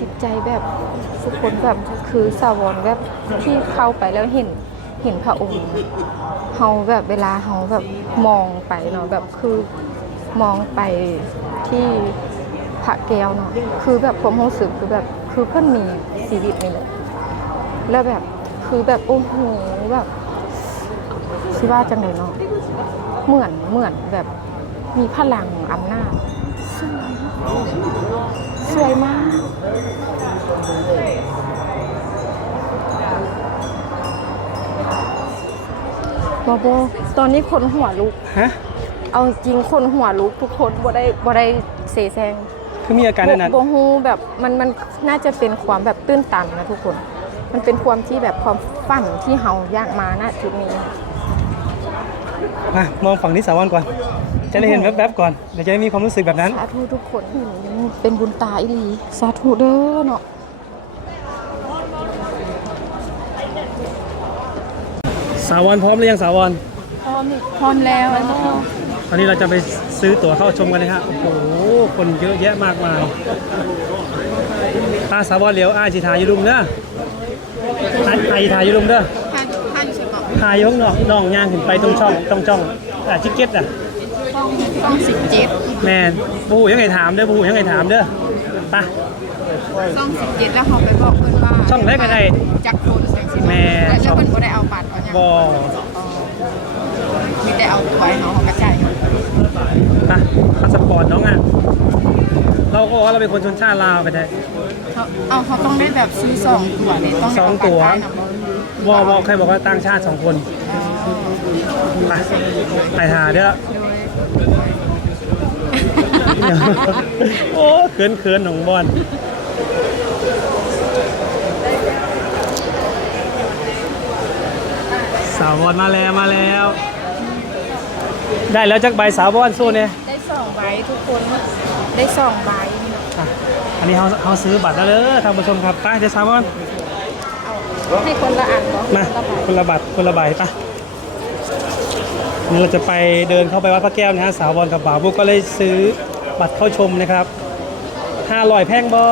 จิตใจแบบทุกคนแบบคือสาวรแบบที่เข้าไปแล้วเห็นเห็นพระองค์เฮาแบบเวลาเฮาแบบมองไปเนาะแบบคือมองไปที่พระแก้วเนาะคือแบบความรู้สึกคือแบบคือเพิ่นมีชีวิตนี่แหละแล้วแบบคือแบบโอ้โหแบบสิว่าจังไดเนาะเหมือนเหมือนแบบมีพลังอำนาจสวยมาก บอบตอนนี้คนหัวลุก ฮะ เอาจริงคนหัวลุกทุกคนบ่ได้บ่ได้เสแสร้งคือมีอาการนั้นบ่ฮู้แบบมันมันน่าจะเป็นความแบบตื้นตันนะทุกคน มันเป็นความที่แบบความฝันที่เฮาอยากมาณจุดนี้มามองฝั่งนี้สาววันก่อน จะได้เห็นแวบๆก่อนเดี๋ยวจะได้มีความรู้สึกแบบนั้น สาธุทุกคนเป็นบุญตาอีหลีสาธุเด้อเนาะสาววันพร้อมหรือยังสาววันพร้อมพร้อมแล้วตอนนี้เราจะไปซื้อตั๋วเข้าชมกันนะฮะโอ้โหคนเยอะแยะมากมายตาสาววันเหลียวอ้ายสิทายอยุลุมเด้ออ้ายอ้ายสิทายอยุลุมเด้อท่านท่านใช่ปะทายอยข้างนอกน้องย่างขึ้นไปตรงช่องตรงจ้องอะทิกเก็ตอะ ต้องสิบเจ็ดแมนบูยังไงถามเด้อบูยังไงถามเด้อไปต้องสิบเจ็ดแล้วเขาไปบอกเพื่อนว่าช่องไหนก็ได้จักคนใส่สิแม่แล้วเพื่อนก็ได้เอาบัตรเอาอย่างบอมีแต่เอาตัวไอ้น้องเขากระจายไปพาสปอร์ตน้องอะเราก็บอกว่าเราเป็นคนชนชาติลาวไปได้เขาเอาเขาต้องได้แบบซื้อสองตัวเนี่ยต้องได้สองเาบัตรตั๋วได้นะบอบอใครบอกว่าต่างชาติสองคนไปไปหาเด้อ โอ้เขินเขินๆหนองบอลสาวบอลมาแล้วมาแล้ว ได้แล้วจักใบสาวบอลสู้เนี่ยได้สองใบทุกคนได้สองใบอะอันนี้เขาเขาซื้อบัตรแล้วเด้อท่านผู้ชมครับไปเดี๋ยวสาวบอลเอาให้คนละอันเนาะมาคนละใบคนละบัตรคนละใบปะนี่เราจะไปเดินเข้าไปวัดพระแก้วนะฮะสาวบอลกับบ่าวบุกก็เลยซื้อบัตรเข้าชมนะครับห้าร้อยแพงบอ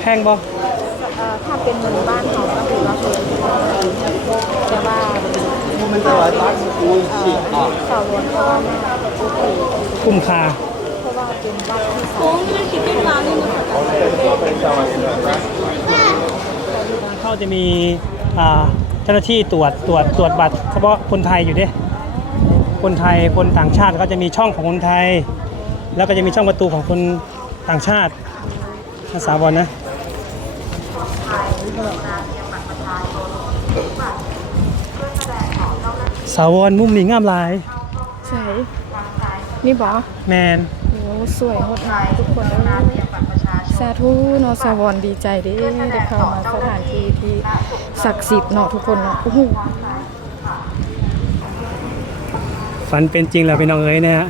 แพงบอเอ่อถ้าเป็นเงินบ้านเขาก็ถือว่าเป็นแต่ว่ามันจะร้อยบาทคูณสิบอะสาวรวนเพราะว่าแม่โอเคคุ้มค่าเพราะว่าเป็นบ้านที่สองเข้าจะมีอ่าเจ้าหน้าที่ตรวจตรวจตรวจบัตรเฉพาะคนไทยอยู่เด้ คนไทยคนต่างชาติก็จะมีช่องของคนไทย แล้วก็จะมีช่องประตูของคนต่างชาตินะสาวบอลนะสาวรมุมนี้งามหลายใช่นี่บอแมนโอ้สวยงดงามทุกคนเลยสาธุเนาะสาวรดีใจเด้ได้เข้ามาสถานที่ที่ศักดิ์สิทธิ์เนาะทุกคนเนาะโอ้โห ฝันเป็นจริงแล้วพี่น้องเอ้ยนะฮะ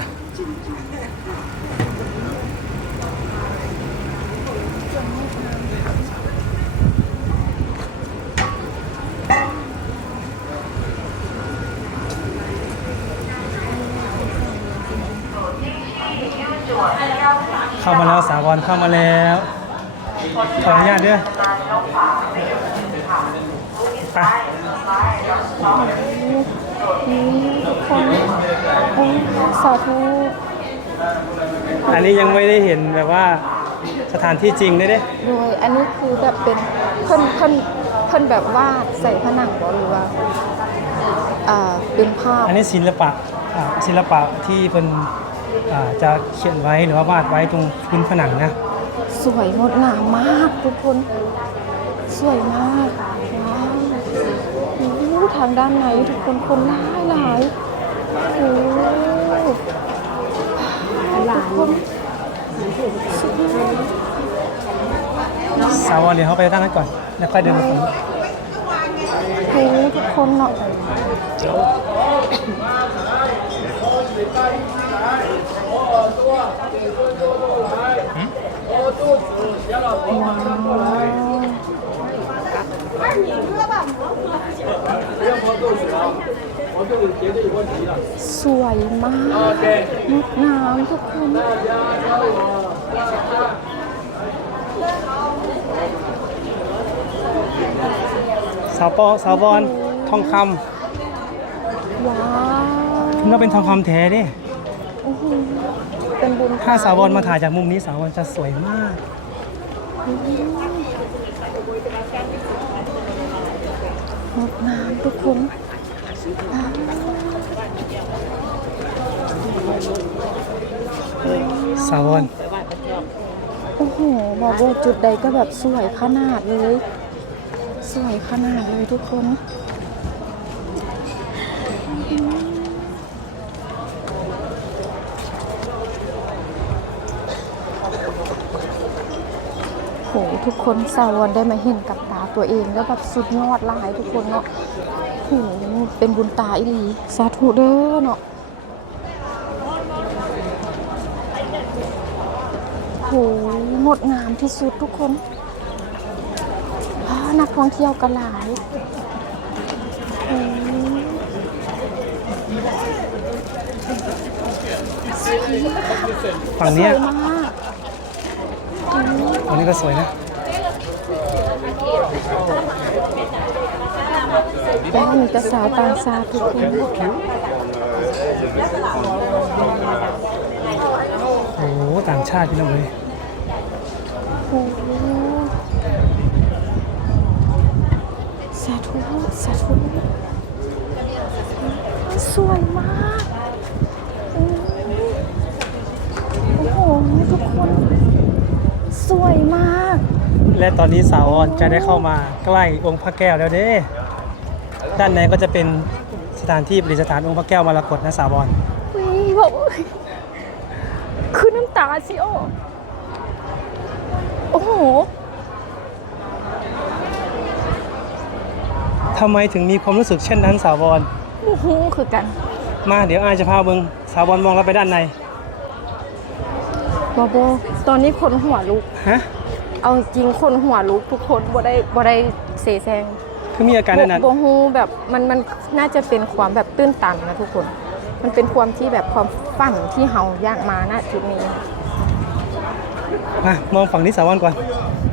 เข้ามาแล้วสาวรเข้ามาแล้วขออนุญาตด้วยไป คนโอ้สาธุอันนี้ยังไม่ได้เห็นแบบว่าสถานที่จริงเลยเด้โดยอันนี้คือแบบเป็นเพิ่นเพิ่นเพิ่นแบบวาดใส่ผนังบ่หรือว่าอ่าเป็นภาพอันนี้ศิลปะอ่าศิลปะที่เพิ่นอ่าจะเขียนไว้หรือว่าวาดไว้ตรงพื้นผนังนะ สวยงดงามมากทุกคน สวยมากว้าวโอ้โหทางด้านในทุกคนคนหลายหลายโอ้โหหลายคนสาวรเดี๋ยวเขาไปตั้งนั้นก่อน แล้วค่อยเดินมาฝั่งนี้โอ้โหทุกคนเนาะ สวยมากงดงามทุกคนสาวปอสาวบอลทองคว้าวำน่าเป็นทองคำแท้ดิอื้อหือเป็นบุญถ้าสาวบอลมาถ่ายจากมุมนี้สาวบอลจะสวยมาก งดงามทุกคนว้าวสาวบอลโอ้โหบอกว่าจุดใดก็แบบสวยขนาดเลย สวยขนาดเลยทุกคนโหทุกคนสาวรได้มาเห็นกับ ตาตัวเองแล้วแบบสุดยอดหลายทุกคนเนาะโหเป็นบุญตาอีหลีสาธุเด้อเนาะโหงดงามที่สุดทุกคนอ่านักท่องเที่ยวกันหลายโหสวยมากฝั่งเนี้ยสวยมากฝั่งนี้ก็สวยนะ แล้วมีแต่สาวต่างชาติทุกคนโอ้โหต่างชาติพี่น้องเลยโอ้โหสาธุสาธุสวยมากอืมโอ้โหทุกคน สวยมาก และตอนนี้สาวบอลจะได้เข้ามาใกล้องค์พระแก้วแล้วเด้ ด้านในก็จะเป็นสถานที่ประดิษฐานองค์พระแก้วมรกตนะสาวบอลวิบอกว่าคือน้ำตาสิโอโอ้โหทำไมถึงมีความรู้สึกเช่นนั้นสาวบอลโอ้โหคือกัน มาเดี๋ยวอายจะพาเบิงสาวบอลมองแล้วไปด้านในบอโบตอนนี้คนหัวลุกฮะเอาจริงคนหัวลุกทุกคนบ่ได้บ่ได้เสแสร้ง คือมีอาการนั้นบ่ฮู้แบบมันมันน่าจะเป็นความแบบตื้นตันนะทุกคน มันเป็นความที่แบบความฝันที่เฮาอยากมาณจุดนี้มามองฝั่งนี้สาวบอลก่อน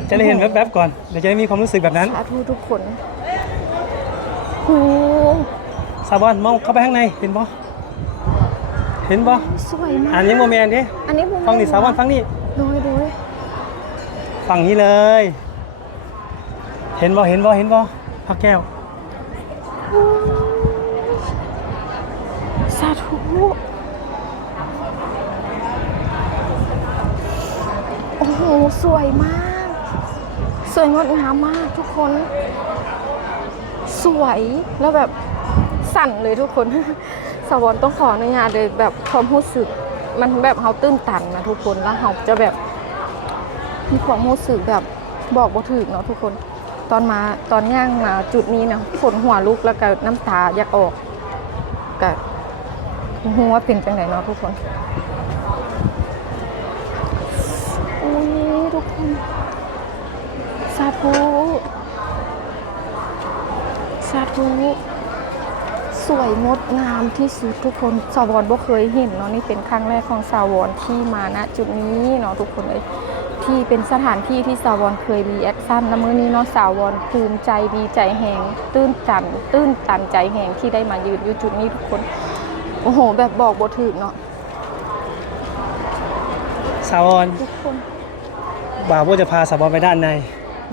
จะได้เห็นแวบๆก่อน เดี๋ยวจะได้มีความรู้สึกแบบนั้น สาธุทุกคนโอ้สาวบอลมองเข้าไปข้างในเห็นบ่เห็นบ่สวยมากอ่านยังโมแมนดิอันนี้บ่ฟังนี่สาวบอลฟังนี่โดยโดยฝั่งนี้เลย เห็นบ่เห็นบ่เห็นบ่ พระแก้วสาธุโอ้โห สวยมาก สวยงดงามมากทุกคน สวยแล้วแบบสั่นเลยทุกคน สวรรค์ต้องขออนุญาตเลยแบบความรู้สึก มันแบบเขาตื้นตันนะทุกคนแล้วเขาจะแบบมีความรู้สึกแบบบอกบ่ถึกเนาะทุกคน ตอนมาตอนย่างมาจุดนี้นะขนหัวลุกแล้วก็น้ำตาอยากออกก็หัวเป็นจังไหนเนาะทุกคนอุ้ยทุกคนสาธุสาธุสวยงดงามที่สุดทุกคนสาวรบ่เคยเห็นเนาะนี่เป็นครั้งแรกของสาวรที่มาณจุดนี้เนาะทุกคนเลย ที่เป็นสถานที่ที่สาวรเคยรีแอคชั่นแล้วมื้อนี้เนาะสาวรภูมิใจดีใจแหงตื้นตัน ตื้นตันใจแหงที่ได้มายืนอยู่จุดนี้ทุกคน โอ้โห แบบบอกบ่ถึกเนาะสาวบอลทุกคนบ่าวว่าจะพาสาวบอลไปด้านใน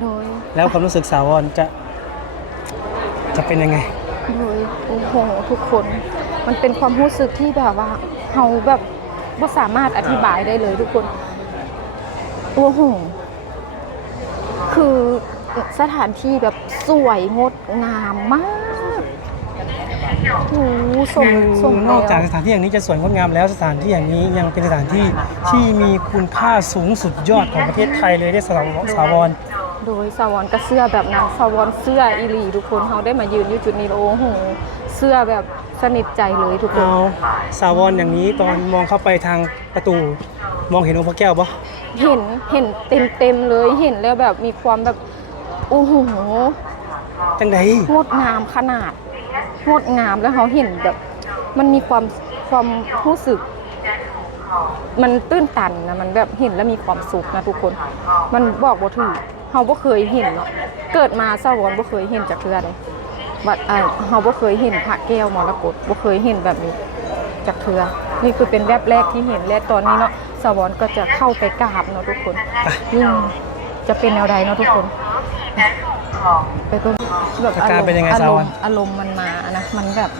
โดยแล้วความรู้สึกสาวบอลจะ จะเป็นยังไง โดยโอ้โหทุกคน มันเป็นความรู้สึกที่แบบว่าเราแบบไม่สามารถอธิบายได้เลยทุกคน โอ้โห คือสถานที่แบบสวยงดงามมากโอ้โหสมสมนอกจากแล้วสถานที่อย่างนี้จะสวยงดงามแล้วสถานที่อย่างนี้ยังเป็นสถานที่ที่มีคุณค่าสูงสุดยอดของประเทศไทยเลยได้สาวสาวรโดยสวรรค์ก็เสื้อแบบนั้นสวรรค์เสื้ออีหลีทุกคนเขาได้มายืนอยู่จุดนี้แล้วโอ้โหเสื้อแบบสนิทใจเลยทุกคนเอาสาวรอย่างนี้ตอนมองเข้าไปทางประตูมองเห็นองค์พระแก้วปะ เห็นเห็นเต็มเต็มๆเลยเห็นแล้วแบบมีความแบบโอ้โหจังใดงดงามขนาดงดงามแล้วเขาเห็นแบบ มันมีความความรู้สึก มันตื้นตันนะมันแบบเห็นแล้วมีความสุขนะทุกคน มันบอกบ่ถูกเฮาบ่เคยเห็นเนาะเกิดมาสาวรบ่เคยเห็นจากเทื่อเลยบัดอ่าเฮาบ่เคยเห็นพระแก้วมรกตบ่เคยเห็นแบบนี้จากเทื่อ นี่คือเป็นแวบแรกที่เห็นและตอนนี้เนาะสาวรก็จะเข้าไปกราบเนาะทุกคนอืมจะเป็นแนวใดเนาะทุกคนไปเบิ่งแบบอาการเป็นยังไงอารสาวมรณ์อารมณ์มันมานะมันแบบ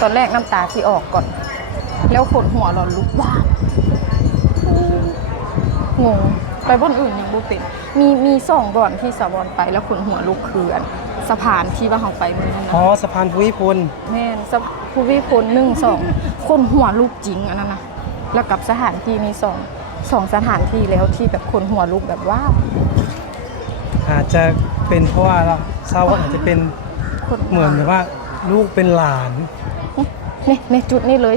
ตอนแรกน้ำตาที่ออกก่อน แล้วขนหัวเราลุกว้าวงง ไปบนอื่นยังบ่เป็นมีมีสองบ่อนที่สะบอนไปแล้วขนหัวลุกคืออัน สะพานที่ว่าเราไปเมื่อนั้นอ๋อนะสะพานภูมิพลแม่นสะภูวิพลหนึ่งสองคนหัวลุกจริงอันนั้นนะแล้วกับสถานที่มีสองสองสถานที่แล้วที่แบบคนหัวลุกแบบว้าวอาจจะเป็นเพราะว่าเราทราบว่าอาจจะเป็นคนเหมือนแบบว่าลูกเป็นหลาน นี่ในจุดนี้เลย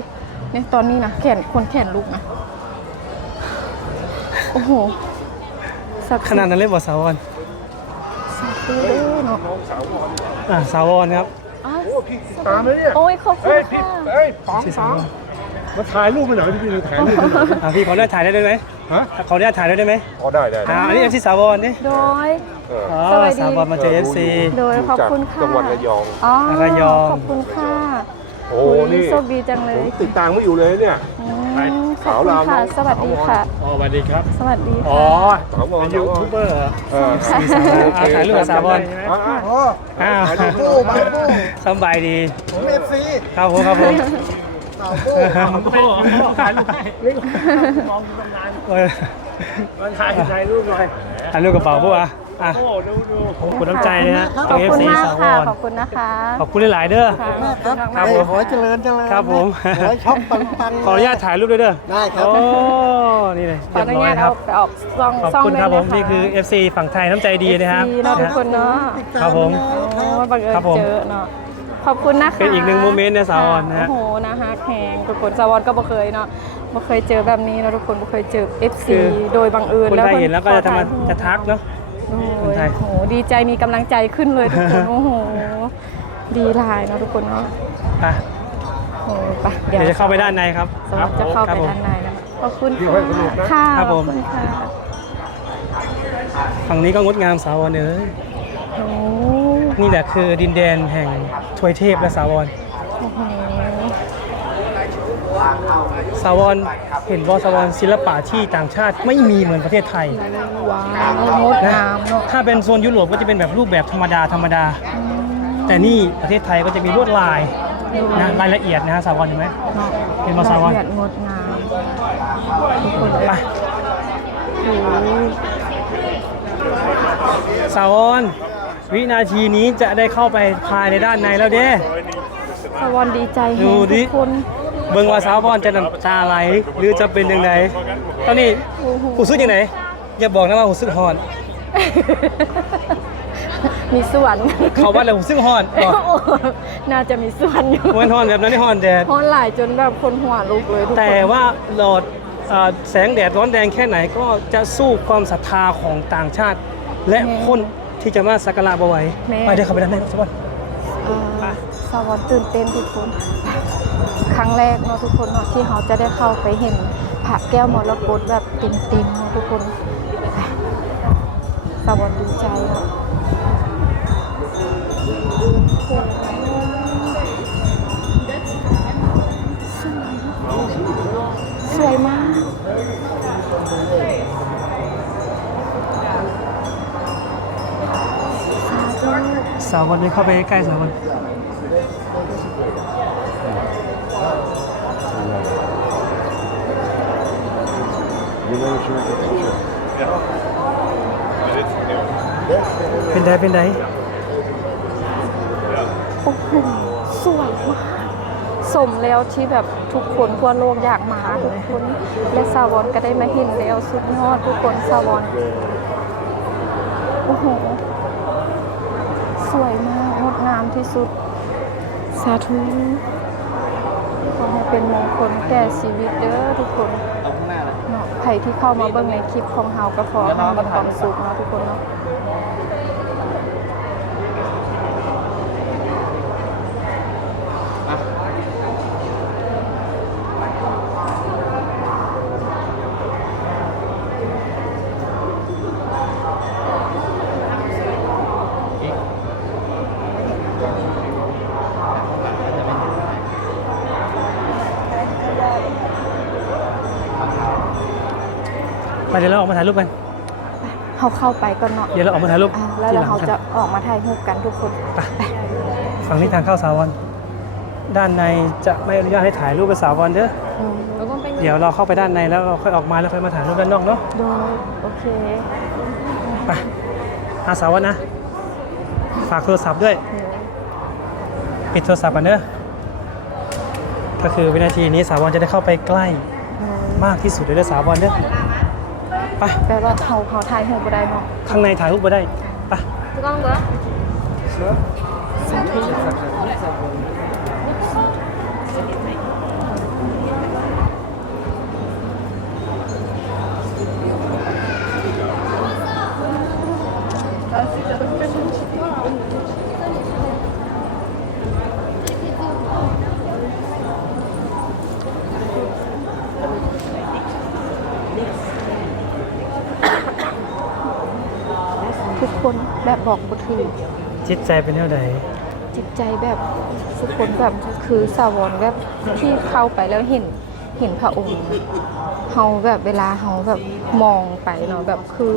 เนี่ยตอนนี้นะแขนคนแขนลุกนะโอ้โหสักขนาดนั้นเลยบ่สาวร สักทีเด้อ เนาะอ่าสาวรครับอ้าวตามเลยเนี่ยโอ้ยขอบคุเฮ้ณยพี่ค่ะเฮ้ยป๋องชื่อป๋สาอวงรมาถ่ายรูปไปหน่อยพี่พี่ถ่ายรูปอ่าพี่ขออนุญาตถ่ายได้ด้วยไหมฮะขออนุญาตถ่ายได้ด้วยไหมอ๋อได้ได้อ่าอันนี้เอฟซีสาวรนี่โดย เอออ๋อสวัสดี สาวรมาเจอเอฟซี โดยขอบคุณค่ะจังหวัดระยอง อ๋อระยอง ขอบคุณค่ะโอ้ยนี่ โชคดีจังเลผมยติดตามไม่อยู่เลยเนี่ย อืม ขอบคุณค่ะ สวัสดีค่ะ อ๋อสวัสดีครับ สวัสดีอ๋อค่ะ สาวบอลยูทูบเบอร์เหรอเออสีสาวรอ่าถ่ายรูปกับสาวรอ่าอ่าอ้าวถ่ายรูปโอ้มาโอ้สบายดี ผมเอฟซีครับผมครับผมสาวโอ้ถ่ายรูปให้มองตำนานมันถ่ายถ่ายรูปหน่อยถ่ายรูปกระเป๋าพวกอะ อะโอ้ดูดูขอบคุณน้ำใจนะฮะขอบเอฟคุณซีมากสาวค่ะรขอบคุณนะคะขอบคุณหลายๆเด้อค่ะแม่ครับครับผม ขอให้เจริญเจริญครับผม ขอให้ช็อปปังปังขออนุญาตถ่ายรูปด้วยเด้อได้ครับ โอ้นี่เลยขอเรีอยนุบร้อญายตครัเอาบ ไปออกซองขอบซองคุณเลยครับผมนะะนี่คือ FC ฝั่งไทยน้ำใจดีนะฮะ FC เนาะทุกคนเนาะติดตาครับผม โอ้บังเอิญครับผมเจอเนาะขอบคุณนะคะเป็นอีกหนึ่งโมเมนต์ในสาวอ่อนนะฮะ โอ้โหนะฮะแข่งทุกคนสาวอนก็บ่เคยเนาะบ่เคยเจอแบบนี้เนาะทุกคนบ่เคยเจอ FC โดยบังเอิญคนไทยเห็นแล้วก็จะพิ่ทำมาขอถ่ายรูปจะทักเนาะ โอ้คนไทย โหดีใจมีกำลังใจขึ้นเลยทุกคน โอ้โห ดีหลายเนาะทุกคนเนาะไปโอ้ไปเดี๋ยวจะเข้าไปด้านในครับสวัสดีจะเข้าครัไปบผม ด้านในนะขอบคุณเดี๋ยวให้สนุกนะค่ะครับผมขอณค่ะฝั่งนี้ก็งดงามสาวรเอ้ยโอ้นี่แหละคือดินแดนแห่งทวยเทพและสาวร โอ้โห สาวรเห็นบอสาวรศิลปะที่ต่างชาติไม่มีเหมือนประเทศไทยว้าวงดนะงามเนาะถ้าเป็นโซนยุโรปก็จะเป็นแบบรูปแบบธรรมดาธรรมดา แต่นี่ประเทศไทยก็จะมีลวดลายนะรายละเอียดนะฮะสาวรเห็นไหมเนาะเห็นบ่สาวะละเอียดงดงามทุกคนเลยไปโอ้โหสาวรวินาทีนี้จะได้เข้าไปภายในด้านในแล้วเด้ สวรรค์ดีใจแฮดูงดิ ทุกคน เบิ่งว่าสาวพรจะน้ำตาไหลหรือจะเป็นยังไงตอนนี้โอ้โหหูซึกยังไงอย่าบอกนะว่าหูซึกฮอน มีส่วนเขาว่าแล้วหูซึกฮอนบอกโอ้น่าจะมีส่วนอยู่มันฮอนแบบนั้นนี่ฮอนแดดฮอนหลายจนแบบคนหัวลุกเลยทุกคนแต่ว่าหลอดเอ่อแสงแดดร้อนแดงแค่ไหนก็จะสู้ความศรัทธาของต่างชาติ และคนที่จะมาสักการะบ่ไหวไปเดี๋ยวเข้าไปด้านในสักวันเอ่อสวรรค์ตื่นเต้นทุกคน ครั้งแรกเนาะทุกคนเนาะที่เขาจะได้เข้าไปเห็นพระแก้วมรกตแบบเต็มๆเนาะทุกคนสวรรค์ดีใจเนาะสวยมากสาธุสาววันนี้เข้าไปใกล้สาววัน เป็นไดเป็นไดโอ้โหสวยมากสมแล้วที่แบบทุกคนทั่วโลกอยากมาทุกคนและสาวอนก็ได้มาเห็นแล้วสุดยอดทุกคนสาวอนโอ้โหสวยมากงดงามที่สุด สาธุขอให้เป็นมงคลแก่ชีวิตเด้อทุกคนเนาะ ใครที่เข้ามาเบิ่งในคลิปของเฮาก็ขอให้มีความสุขเนาะทุกคนเนาะ เดี๋ยวเราออกมาถ่ายรูปกัน เขาเข้าไปก่อนเนาะเดี๋ยวเราออกมาถ่ายรูปอะแล้วที่หเราลังเขากันจะออกมาถ่ายรูปกันทุกคนไปฝั่งนี้ทางเข้าสาวรด้านในจะไม่อนุญาตให้ถ่ายรูปกับสาวรเด้อ อืมเดี๋ยวเราเข้าไปด้านในแล้วเราค่อยออกมาแล้วค่อยมาถ่ายรูปด้านนอกเนาะ โดยโอเค ไปหาสาวรนะ ฝากโทรศัพท์ด้วย ปิดโทรศัพท์กันเด้อ ก็คือวินาทีนี้สาวรจะได้เข้าไปใกล้อืมมากที่สุดเลยเด้อสาวรเด้อ ไปแปลว่าเขาเขาถ่ายรูปบ่ได้เนาะข้างในถ่ายรูปมาได้ไปทุก คนแบบบอกบ่ถูกจิตใจเป็นเท่าใดจิตใจแบบทุกคนแบบคือสาวรแบบที่เข้าไปแล้วเห็นเห็นพระองค์เฮาแบบเวลาเฮาแบบมองไปเนาะแบบคือ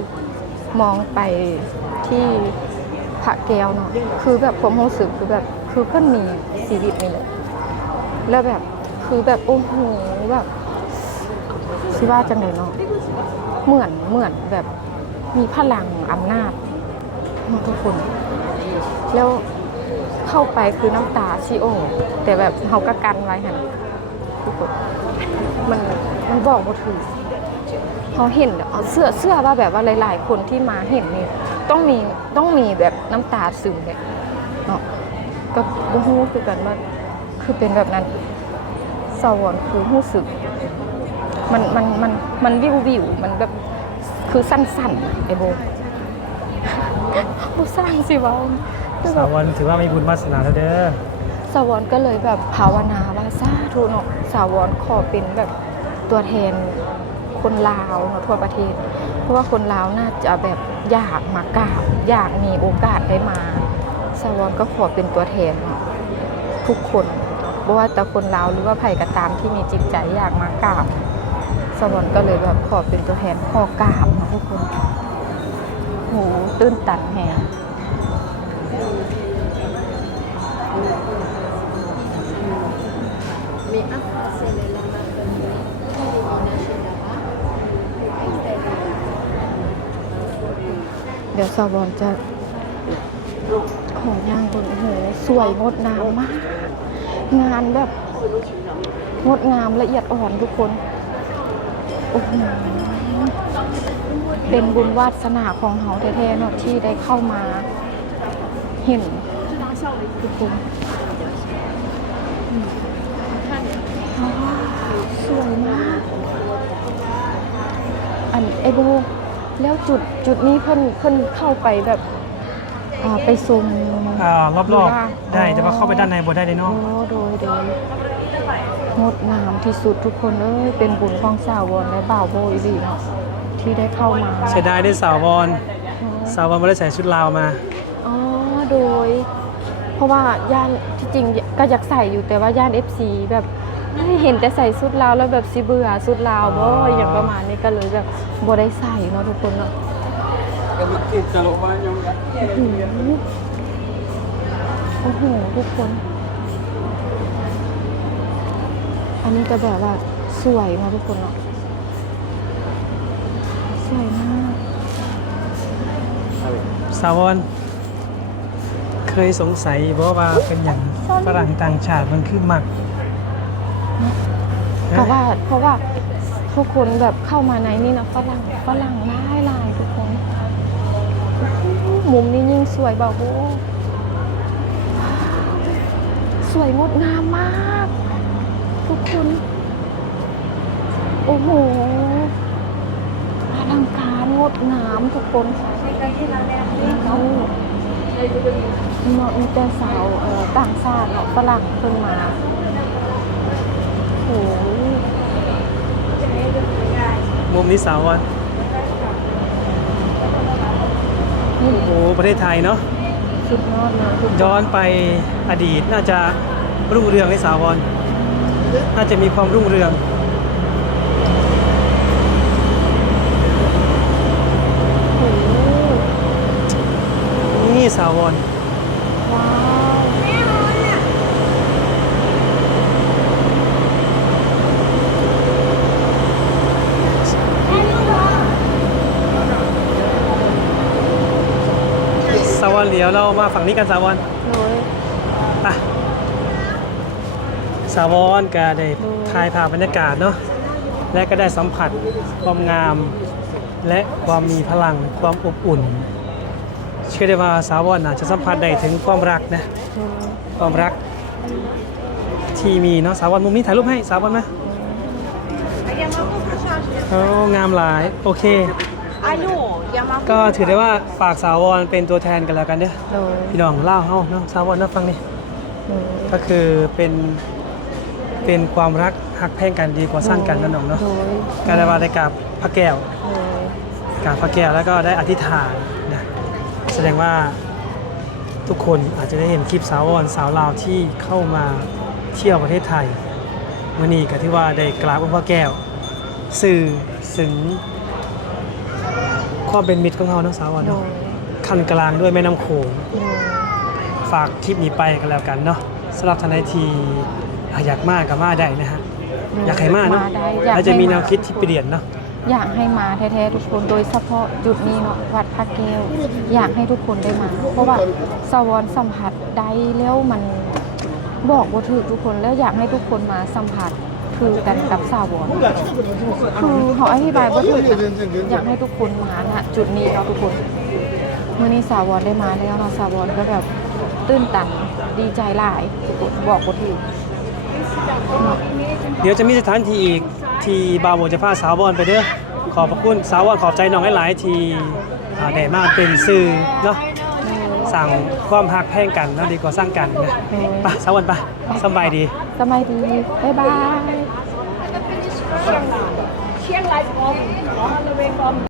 มองไปที่พระแก้วเนาะคือแบบความรู้สึกคือแบบคือเพิ่นมีชีวิตนี่แหละแล้วแบบคือแบบโอ้โหแบบสิว่าจังไดเนาะเหมือนเหมือนแบบมีพลังอำนาจ เนาะทุกคน แล้วเข้าไปคือน้ำตาชิโอแต่แบบเขาก็กันไว้หันทุกคนมันมันบอกบ่าถูกเขาเห็นเสื้อเสื้อว่าแบบว่าหลาย ๆ คนที่มาเห็นนี่ต้องมีต้องมีแบบน้ำตาซึมเลยเนาะก็บ่ฮู้คือกันว่าคือเป็นแบบนั้นสวรรค์คือรู้สึก มันมันมันมันวิววิวมันแบบคือสั้นๆไอ้โบ ผู้สร้างสิเวะคือแบสาบวรถือว่ามีบุญวาสนาแล้วเด้อสาวรก็เลยแบบภาวนาว่าสาธุเนาะสาวรขอเป็นแบบตัวแทนคนลาวเนาะทั่วประเทศ เพราะว่าคนลาวน่าจะแบบอยากมากราบอยากมีโอกาสได้มา สาวรก็ขอเป็นตัวแทนเนาะทุกคนบ่ว่าแต่คนลาวหรือว่าไผ่ก็ตามที่มีจิตใจอยากมากราบสาวรก็เลยแบบขอเป็นตัวแทนขอกราบเนาะทุกคน โหตื้นตันแฮงเดี๋ยวสาวรจะของย่างบนโอ้โหสวยงดงามมาก งานแบบงดงามละเอียดอ่อนทุกคน โอ้โห เป็นบุญวาสนาของเฮาแท้ๆเนาะที่ได้เข้ามาเห็นทุกคนอืมว้าวสวยมาก อันไอโบแล้วจุดจุดนี้เพิ่นเพิ่นเข้าไปแบบอ่าไปซุมอ่ารอบๆ ได้แต่ว่าเข้าไปด้านในบ่ได้เลยโอ้เนาะโดยโดยงดงามที่สุดทุกคนเอ้ยเป็นบุญของสาววอนและบ่าวโบอีดีเนาะ ที่ได้เข้ามาเสียดายได้สาวรสาวรไม่ได้ใส่ชุดลาวมาอ๋อโดย เพราะว่าย่านที่จริงก็อยากใส่อยู่แต่ว่าย่าน FC แบบเห็นแต่ใส่สุดลาวแล้วแบบสิเบื่อสุดลาวบ่อย่างประมาณนี้ก็เลยแบบบ่ได้ใส่เนาะทุกคนเนาะโอ้โหทุกคน อันนี้ก็แบบว่าสวยมากทุกคนเนาะส วยมาก สาวรเคยสงสัยบ่ว่าเป็นอย่างฝรั่งต่างชาติมันคือมัก เพราะว่าเพราะว่าทุกคนแบบเข้ามาในนี่นะฝรั่งฝรั่งหลายหลายทุกคนโอ้โหมุมนี้ยิ่งสวยแบบโอ้โหสวยงดงามมาก ทุกคน โอ้โหอลัง การงดงามทุกคนเอาเนาะมีแต่สาวเอ่อต่างชาติเนาะฝรั่งเพิ่นมาโอ้โหมุมนี้สาวรนี่โอ้ประเทศไทยเนาะสุดยอดเลยทุกคนย้อนไปอดีตน่าจะรุ่งเรืองในสาวรน่าจะมีความรุ่งเรืองาววอนว้าวสาววอนเดี๋ยวเรามาฝั่งนี้กันสาววอนโดยไปสาววอนก็ได้ถ่ายภาพบรรยากาศเนาะและก็ได้สัมผัสความงาม และความมีพลังความอบอุ่น เชื่อได้ว่าสาววอนอาจจะสัมผัสได้ถึงความรักนะโดยความรัก ที่มีเนาะสาววอนมุมนี้ถ่ายรูปให้สาววอนไหมโอ้งามหลายโอเค ก็ถือได้ว่าฝากสาววอนเป็นตัวแทนกันแล้วกันเด้อโดยพี่น้องเล่าเฮาเนาะสาววอนเนาะฟังนี่โดยก็คือเป็นเป็นความรักหักแพ่งกันดีกว่าสร้างกันนะน้องเนาะโดยการได้ว่าได้กับพระแก้วโดยกับพระแก้วแล้วก็ได้อธิษฐานนะ แสดงว่าทุกคนอาจจะได้เห็นคลิปสาววอนสาวลาวที่เข้ามาเที่ยวประเทศไทยมื่อนี้ก็ที่ว่าได้กราบองค์พระแก้ว สื่อถึงความเป็นมิตรของเราเนาะสาววอนโดเนาะยคันกลางด้วยแม่น้ำโขงโดยฝากคลิปนี้ไปกันแล้วกันเนาะสำหรับทนายทีอะอยากมากกับมาได้นะฮะอยากให้มาเนาะได้อยากแล้วจะมีให้แนวคิดที่เปลี่ยนเนาะ อยากให้มาแท้ๆทุกคนโดยเฉพาะจุดนี้เนาะวัดพระแก้วอยากให้ทุกคนได้มา เพราะว่าสวรรค์สัมผัสได้แล้วมันบอกว่าถือทุกคนแล้วอยากให้ทุกคนมาสัมผัสคือกันกับสาวรคือเขาอธิบายว่าถืออยากให้ทุกคนมาณจุดนี้เนาะทุกคนเมื่อนี้สาวรได้มาแล้วเนาะสาวรก็แบบตื้นตันดีใจหลายทุกคนบอกว่าถือเดี๋ยวจะมีสถานที่อีก ที่บาวโมจะพาสาวบอลไปเด้อขอบพระคุณสาวบอลขอบใจน้องหลายๆที่อ่าได้มาเป็นสื่อเนาะสั่งความหักแพ่งกันเนาะดีกว่าสร้างกันนะไปสาวบอลไปสำบายดี สบายดี บ๊ายบาย Kiem lijkt om, on the way from